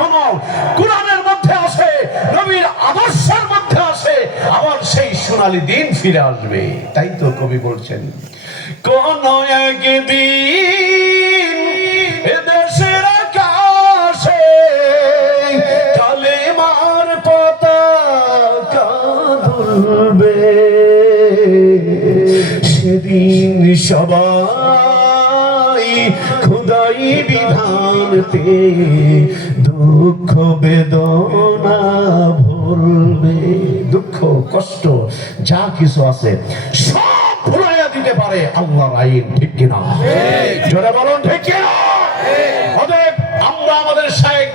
এখনো কোরআনের মধ্যে আছে, নবীর আদর্শের মধ্যে আছে, আবার সেই সোনালী দিন ফিরে আসবে। তাই তো কবি বলছেন, কোন একদিন এদেশের আকাশে কালেমার পতাকা দুলবে, সেদিন সবাই খোদাই বিধান পেয়ে দুঃখ বেদনা ভুলবে। দুঃখ কষ্ট যা কিছু আছে সব ভুলাইয়া দিতে পারে আল্লাহর আইন, ঠিক কিনা? জোরে বলুন ঠিক কিনা? অতএব আমরা আমাদের শাইখ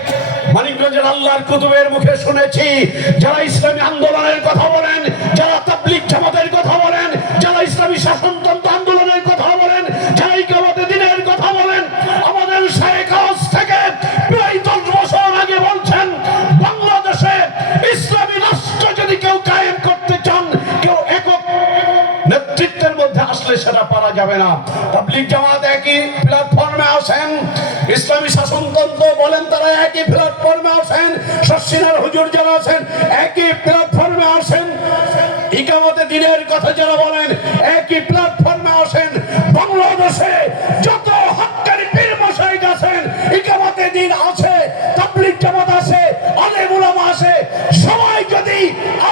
মানিকগঞ্জের আল্লাহর কুতুবের মুখে শুনেছি, যারা ইসলামী আন্দোলনের কথা বলেন, যারা তাবলীগ জামাতের কথা বলেন, যারা ইসলামী শাসনতন্ত্র আন্দোলনের কথা বলেন, যারা ইকামতে দ্বীনের কথা বলেন, আমাদের শাইখ আজ থেকে প্রায় 10 বছর আগে বলছেন, বাংলাদেশে ইসলামী রাষ্ট্র যদি কেউ কায়েম করতে চান, কেউ একক নেতৃত্বের মধ্যে আসলে সেটা পারা যাবে না। তাবলীগ জামাত একই প্ল্যাটফর্মে আছেন, ইসলামী শাসনতন্ত্র বলেন তারা একই প্ল্যাটফর্মে আছেন, শর্ষিনার হুজুর যারা আছেন একই প্ল্যাটফর্মে আছেন, ইকামতে দ্বীনের কথা যারা বলেন একই প্ল্যাটফর্মে আছেন। বাংলাদেশে যত হক্কানি পীর মশাইখ আছেন, ইকামতে দ্বীন আছে, তাবলীগ জামাত আছে, আলেম উলামা আছে, সবাই যদি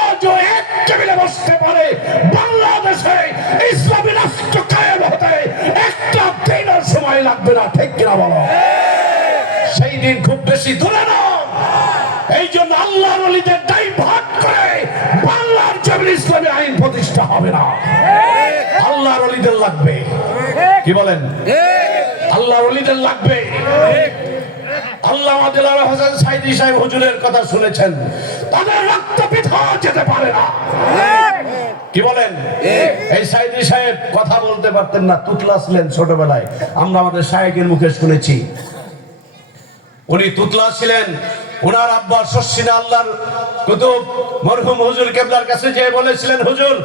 আজও এক টেবিলে বসতে পারে, বাংলাদেশে ইসলামী রাষ্ট্র কায়েম হতে একটা দিনের সময় লাগবে না, ঠিক কিনা বলো? সেই দিন খুব বেশি দূরে না। এই জন্য আল্লাহর ওলিদের ডাইভার্ট করে বাংলার জমিন ইসলামী আইন প্রতিষ্ঠা হবে না। আল্লাহর ওলিদের লাগবে, কি বলেন? আল্লাহর ওলিদের লাগবে। আল্লামা দিলওয়ার হোসেন সাইদি সাহেব হুজুরের কথা শুনেছেন, তাদের রক্ত বৃথা যেতে পারে না, কি বলেন? এই সাইদি সাহেব কথা বলতে পারতেন না, তুতলা ছিলেন ছোটবেলায়, আমরা আমাদের শাইখের মুখে শুনেছি উনি তুতলা ছিলেন। ওনার আব্বা শর্ষিনা আল্লাহর কুতুব মরহুম হুজুর কেবলার কাছে যেয়ে বলেছিলেন, হুজুর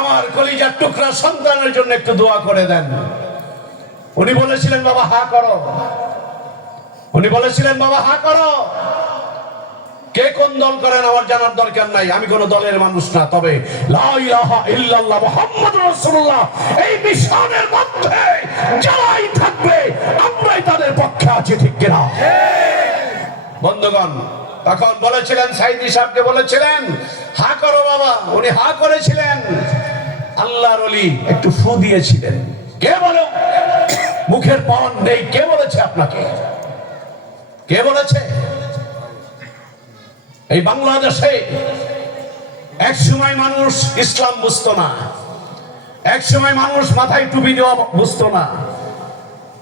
আমার কলিজার টুকরা সন্তানের জন্য একটু দোয়া করে দেন। উনি বলেছিলেন, বাবা হা করো। উনি বলেছিলেন, বাবা হা করো। কে কোন দল করেন আমার জানার দরকার নাই, আমি কোন দলের মানুষ না, তবে লা ইলাহা ইল্লাল্লাহ মুহাম্মাদুর রাসূলুল্লাহ এই মিশনের মধ্যে যারাই থাকবে আমরাই তাদের পক্ষে আছি, ঠিক কিনা? বন্ধুগণ, তখন বলেছিলেন, সাইদি সাহেবকে বলেছিলেন হা করো বাবা। উনি হা করেছিলেন। আল্লাহর ওলি একটু ফু দিয়েছিলেন। কে বলো? মুখের পণ নেই, কে বলেছে আপনাকে? কে বলেছে? এই বাংলাদেশে এক সময় মানুষ ইসলাম বুঝতো না, এক সময় মানুষ মাথায় টুপি দেওয়া বুঝতো না,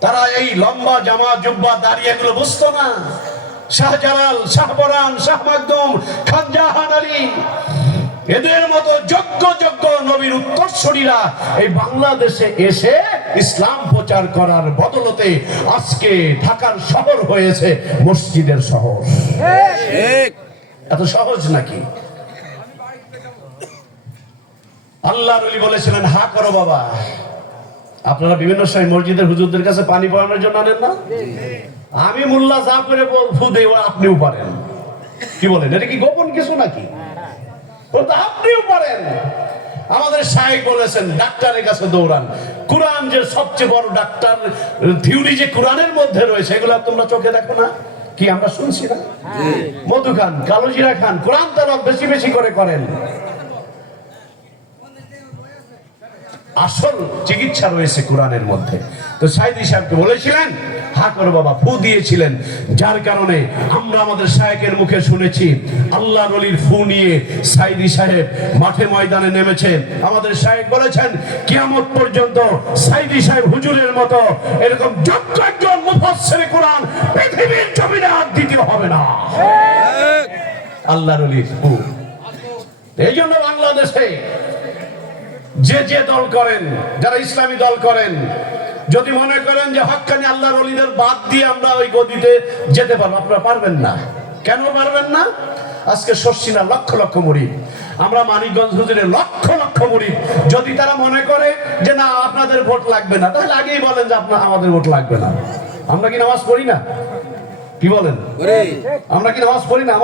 তারা এই লম্বা জামা জুব্বা দাড়ি এগুলো বুঝতো না। শাহজালাল, শাহপরান, শাহ মাকদুম, খান জাহান আলী এদের মতো যোগ্য যোগ্য নবীর উত্তরসূরিরা এই বাংলাদেশে এসে ইসলাম প্রচার করার বদলতে আজকে ঢাকার শহর হয়েছে মসজিদের শহর। এত সহজ নাকি? আল্লাহর ওলি বলেছিলেন হা করো বাবা। আপনারা বিভিন্ন সময় মসজিদের হুজুরদের কাছে পানি পড়ানোর জন্য আনেন না? আমি মোল্লা যা করে ফু দেই আপনিও পারেন, কি বলেন? এটা কি গোপন কিছু নাকি? আপনিও পারেন। আমাদের শাইখ বলেছেন ডাক্তারের কাছে দৌড়ান। কোরআন যে সবচেয়ে বড় ডাক্তার, থিওরি যে কোরআনের মধ্যে রয়েছে এগুলো তোমরা চোখে দেখো না? কি আমরা শুনছি না? মধু খান, কালোজিরা খান, কোরআন তারা বেশি বেশি করে করেন। আসল চিকিৎসা রয়েছে কোরআনের মধ্যে। তো সাইদি সাহেবকে বলেছিলেন হা করো বাবা, ফু দিয়েছিলেন, যার কারণে আমরা আমাদের শাইখের মুখে শুনেছি আল্লাহর ওলির ফু নিয়ে সাইদি সাহেব মাঠে ময়দানে নেমেছে। আমাদের শাইখ বলেছেন কিয়ামত পর্যন্ত সাইদি সাহেব হুজুরের মতো এরকম যোগ্য একজন মুফাসসিরে কোরআন পৃথিবীর জমিনে আর দ্বিতীয় হবে না। আল্লাহর ওলির ফু। এই জন্য বাংলাদেশে যে যে দল করেন, যারা ইসলামী দল করেন, যদি মনে করেন যে হক্কানি আল্লাহর ওলিদের বাদ দিয়ে আমরা ওই গদিতে যেতে পারবো, আপনারা পারবেন না। কেন পারবেন না? আজকে শর্ষিনা লক্ষ লক্ষ মুরিদ, আমরা মানিকগঞ্জ হুজুরের লক্ষ লক্ষ মুরিদ। যদি তারা মনে করে যে না আপনাদের ভোট লাগবে না, তাহলে আগেই বলেন যে আমাদের ভোট লাগবে না। আমরা কি নামাজ পড়ি না? কি বলেন? আমরা কি নামাজ পড়ি না?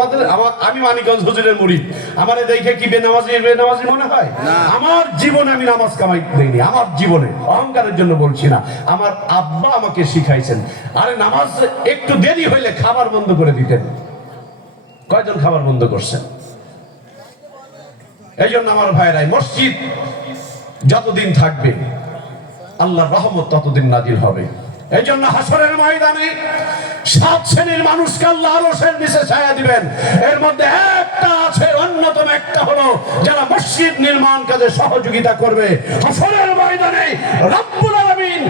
আমি মানিকগঞ্জ হুজুরের মুরিদ, আমারে দেখে কি বেনামাজি মনে হয়? আমার জীবনে আমি নামাজ কামাই দেইনি, আমার জীবনে, অহংকারের জন্য বলছি না, আমার আব্বা আমাকে শিখাইছেন। আরে নামাজ একটু দেরি হইলে খাবার বন্ধ করে দিতেন। কয়জন খাবার বন্ধ করছেন? এই জন্য আমার ভাইরাই, মসজিদ যতদিন থাকবে আল্লাহর রহমত ততদিন নাজিল হবে। এই জন্য হাসরের ময়দানে 7 শ্রেণীর মানুষকে আল্লাহ আরশের নিচে ছায়া দিবেন। এর মধ্যে একটা আছে, অন্যতম একটা হলো যারা মসজিদ নির্মাণ কাজে সহযোগিতা করবে। হাসরের ময়দানে রব্বুল আলামিন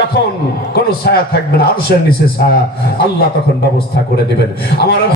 যখন কোন ছায়া থাকবে না, আরশের নিচে ছায়া আল্লাহ তখন ব্যবস্থা করে দিবেন। আমার